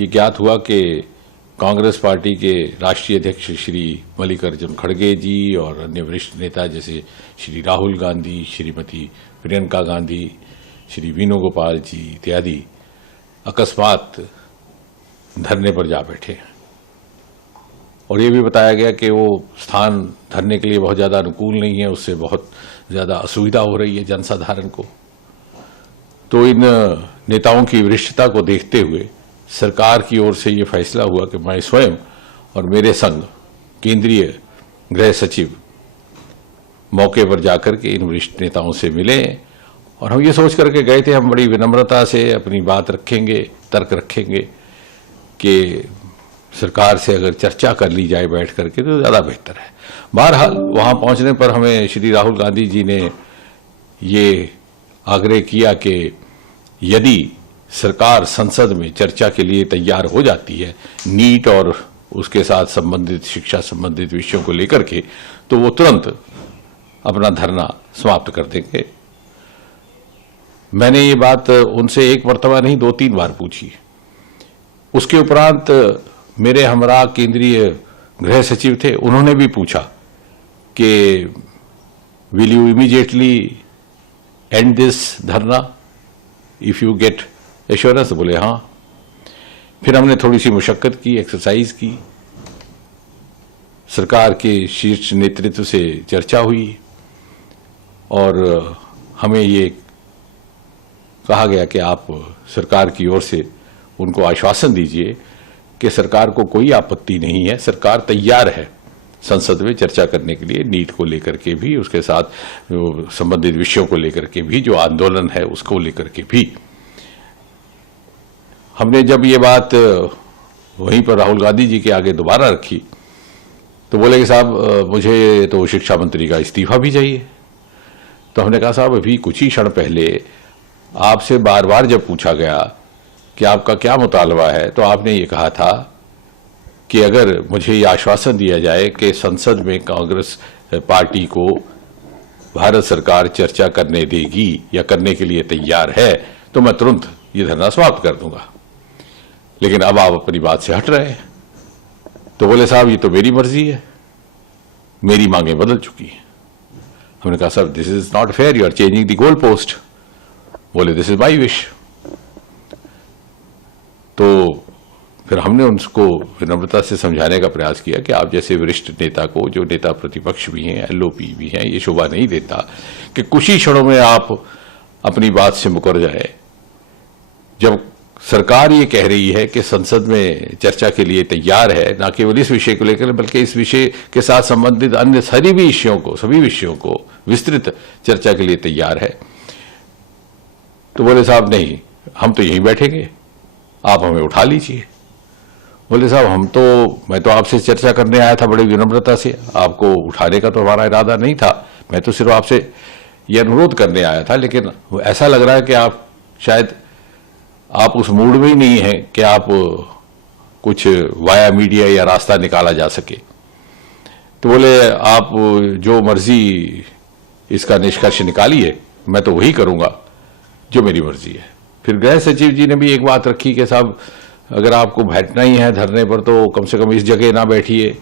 ये ज्ञात हुआ कि कांग्रेस पार्टी के राष्ट्रीय अध्यक्ष श्री मल्लिकार्जुन खड़गे जी और अन्य वरिष्ठ नेता जैसे श्री राहुल गांधी, श्रीमती प्रियंका गांधी, श्री वेणुगोपाल जी इत्यादि अकस्मात धरने पर जा बैठे और ये भी बताया गया कि वो स्थान धरने के लिए बहुत ज़्यादा अनुकूल नहीं है, उससे बहुत ज़्यादा असुविधा हो रही है जनसाधारण को। तो इन नेताओं की वरिष्ठता को देखते हुए सरकार की ओर से ये फैसला हुआ कि मैं स्वयं और मेरे संग केंद्रीय गृह सचिव मौके पर जाकर के इन वरिष्ठ नेताओं से मिले और हम ये सोच करके गए थे हम बड़ी विनम्रता से अपनी बात रखेंगे, तर्क रखेंगे कि सरकार से अगर चर्चा कर ली जाए बैठ करके तो ज़्यादा बेहतर है। बहरहाल वहां पहुंचने पर हमें श्री राहुल गांधी जी ने ये आग्रह किया कि यदि सरकार संसद में चर्चा के लिए तैयार हो जाती है नीट और उसके साथ संबंधित शिक्षा संबंधित विषयों को लेकर के, तो वो तुरंत अपना धरना समाप्त कर देंगे। मैंने ये बात उनसे एक मर्तबा नहीं 2-3 बार पूछी। उसके उपरांत मेरे हमरा केंद्रीय गृह सचिव थे, उन्होंने भी पूछा कि will you immediately and this धरना इफ यू गेट एश्योरेंस। बोले हाँ। फिर हमने थोड़ी सी मुशक्कत की, एक्सरसाइज की, सरकार के शीर्ष नेतृत्व से चर्चा हुई और हमें ये कहा गया कि आप सरकार की ओर से उनको आश्वासन दीजिए कि सरकार को कोई आपत्ति नहीं है, सरकार तैयार है संसद में चर्चा करने के लिए, नीट को लेकर के भी, उसके साथ संबंधित विषयों को लेकर के भी, जो आंदोलन है उसको लेकर के भी। हमने जब ये बात वहीं पर राहुल गांधी जी के आगे दोबारा रखी तो बोले कि साहब मुझे तो शिक्षा मंत्री का इस्तीफा भी चाहिए। तो हमने कहा साहब अभी कुछ ही क्षण पहले आपसे बार बार जब पूछा गया कि आपका क्या मुतालबा है तो आपने ये कहा था कि अगर मुझे ये आश्वासन दिया जाए कि संसद में कांग्रेस पार्टी को भारत सरकार चर्चा करने देगी या करने के लिए तैयार है तो मैं तुरंत ये धरना समाप्त कर दूंगा। लेकिन अब आप अपनी बात से हट रहे हैं। तो बोले साहब ये तो मेरी मर्जी है, मेरी मांगें बदल चुकी हैं। हमने कहा sir this is not fair, you are changing the goal post. बोले दिस इज माई विश। तो फिर हमने उनको विनम्रता से समझाने का प्रयास किया कि आप जैसे वरिष्ठ नेता को, जो नेता प्रतिपक्ष भी हैं, एलओपी भी हैं, ये शोभा नहीं देता कि कुछ ही क्षणों में आप अपनी बात से मुकर जाए। जब सरकार ये कह रही है कि संसद में चर्चा के लिए तैयार है, न केवल इस विषय को लेकर बल्कि इस विषय के साथ संबंधित अन्य सभी विषयों को विस्तृत चर्चा के लिए तैयार है, तो बोले साहब नहीं, हम तो यहीं बैठेंगे, आप हमें उठा लीजिए। बोले साहब मैं तो आपसे चर्चा करने आया था बड़ी विनम्रता से, आपको उठाने का तो हमारा इरादा नहीं था, मैं तो सिर्फ आपसे यह अनुरोध करने आया था। लेकिन ऐसा लग रहा है कि आप शायद आप उस मूड में ही नहीं है कि आप कुछ वाया मीडिया या रास्ता निकाला जा सके। तो बोले आप जो मर्जी इसका निष्कर्ष निकालिए, मैं तो वही करूंगा जो मेरी मर्जी है। फिर गृह सचिव जी ने भी एक बात रखी कि साहब अगर आपको बैठना ही है धरने पर तो कम से कम इस जगह ना बैठिए,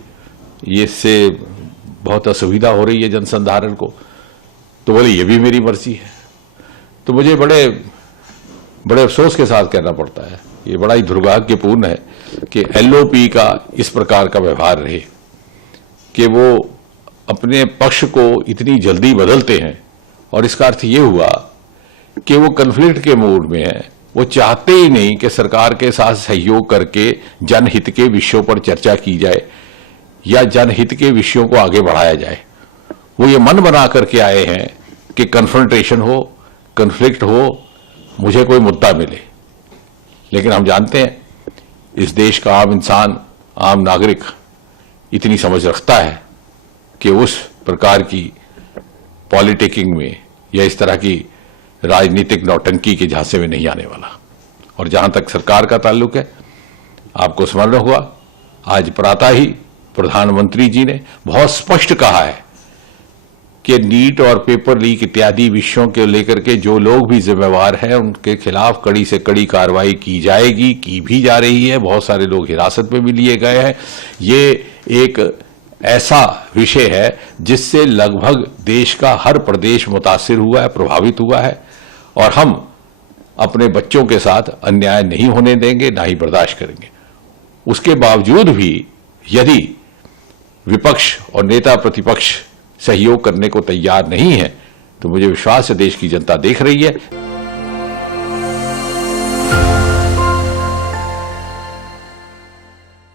ये इससे बहुत असुविधा हो रही है जनसाधारण को। तो बोले ये भी मेरी मर्जी है। तो मुझे बड़े अफसोस के साथ कहना पड़ता है, ये बड़ा ही दुर्भाग्यपूर्ण है कि एलओपी का इस प्रकार का व्यवहार रहे कि वो अपने पक्ष को इतनी जल्दी बदलते हैं। और इसका अर्थ ये हुआ कि वो कन्फ्लिक्ट के मूड में है, वो चाहते ही नहीं कि सरकार के साथ सहयोग करके जनहित के विषयों पर चर्चा की जाए या जनहित के विषयों को आगे बढ़ाया जाए। वो ये मन बना करके आए हैं कि कन्फ्रंटेशन हो, कन्फ्लिक्ट हो, मुझे कोई मुद्दा मिले। लेकिन हम जानते हैं इस देश का आम इंसान, आम नागरिक इतनी समझ रखता है कि उस प्रकार की पॉलिटिकिंग में या इस तरह की राजनीतिक नौटंकी के झांसे में नहीं आने वाला। और जहां तक सरकार का ताल्लुक है, आपको स्मरण होगा आज प्रातः ही प्रधानमंत्री जी ने बहुत स्पष्ट कहा है कि नीट और पेपर लीक इत्यादि विषयों के लेकर के जो लोग भी जिम्मेवार हैं उनके खिलाफ कड़ी से कड़ी कार्रवाई की जाएगी, की भी जा रही है। बहुत सारे लोग हिरासत में भी लिए गए हैं। ये एक ऐसा विषय है जिससे लगभग देश का हर प्रदेश मुतासिर हुआ है, प्रभावित हुआ है, और हम अपने बच्चों के साथ अन्याय नहीं होने देंगे, ना ही बर्दाश्त करेंगे। उसके बावजूद भी यदि विपक्ष और नेता प्रतिपक्ष सहयोग करने को तैयार नहीं है तो मुझे विश्वास है देश की जनता देख रही है।